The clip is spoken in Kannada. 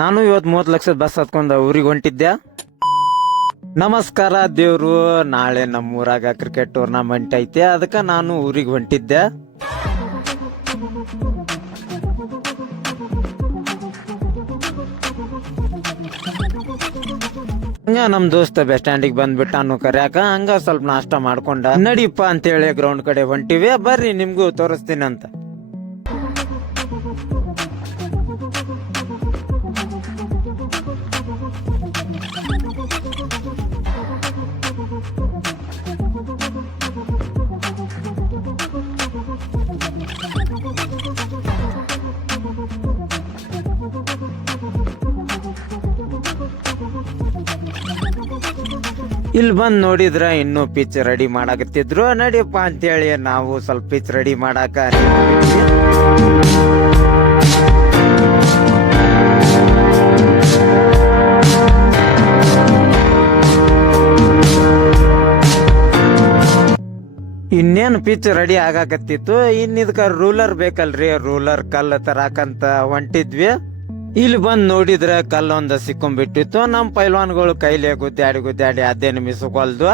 ನಾನು ಇವತ್ತು 30 ಲಕ್ಷದ ಬಸ್ ಹತ್ಕೊಂಡ ಊರಿಗೆ ಹೊಂಟಿದ್ದೆ. ನಮಸ್ಕಾರ ದೇವ್ರು, ನಾಳೆ ನಮ್ಮೂರಾಗ ಕ್ರಿಕೆಟ್ ಟೂರ್ನಮೆಂಟ್ ಐತೆ, ಅದಕ್ಕೆ ನಾನು ಊರಿಗೆ ಹೊಂಟಿದ್ದೆ. ಹಂಗ ನಮ್ ದೋಸ್ತ ಬಸ್ ಸ್ಟ್ಯಾಂಡಿಗೆ ಬಂದ್ಬಿಟ್ಟ ಅನ್ನು ಕರ್ಯಾಕ. ಹಂಗ ಸ್ವಲ್ಪ ನಾಷ್ಟ ಮಾಡ್ಕೊಂಡ ನಡಿಪ್ಪ ಅಂತೇಳಿ ಗ್ರೌಂಡ್ ಕಡೆ ಹೊಂಟಿವಿ. ಬರ್ರಿ ನಿಮ್ಗೂ ತೋರಿಸ್ತೀನಿ ಅಂತ. ಇಲ್ಲಿ ಬಂದ್ ನೋಡಿದ್ರ ಇನ್ನು ಪಿಚ್ ರೆಡಿ ಮಾಡಾಕತ್ತಿದ್ರು. ನಡಿಯಪ್ಪ ಅಂತೇಳಿ ನಾವು ಸ್ವಲ್ಪ ಪಿಚ್ ರೆಡಿ ಮಾಡಾಕ ಇನ್ನೇನು ಪಿಚ್ ರೆಡಿ ಆಗಾಕತ್ತಿತ್ತು. ಇದಕ್ಕ ರೂಲರ್ ಬೇಕಲ್ರಿ, ರೂಲರ್ ಕಲ್ಲು ತರಾಕಂತ ಹೊಂಟಿದ್ವಿ. ಇಲ್ಲಿ ಬಂದ್ ನೋಡಿದ್ರ ಕಲ್ಲೊಂದ ಸಿಕ್ಕೊಂಡ್ಬಿಟ್ಟಿತ್ತು. ನಮ್ ಪೈಲ್ವಾನ್ಗಳು ಕೈಲಿ ಗುದ್ದಾಡಿ ಅದೇನು ಮಿಸ್ಕೊಲ್ದು.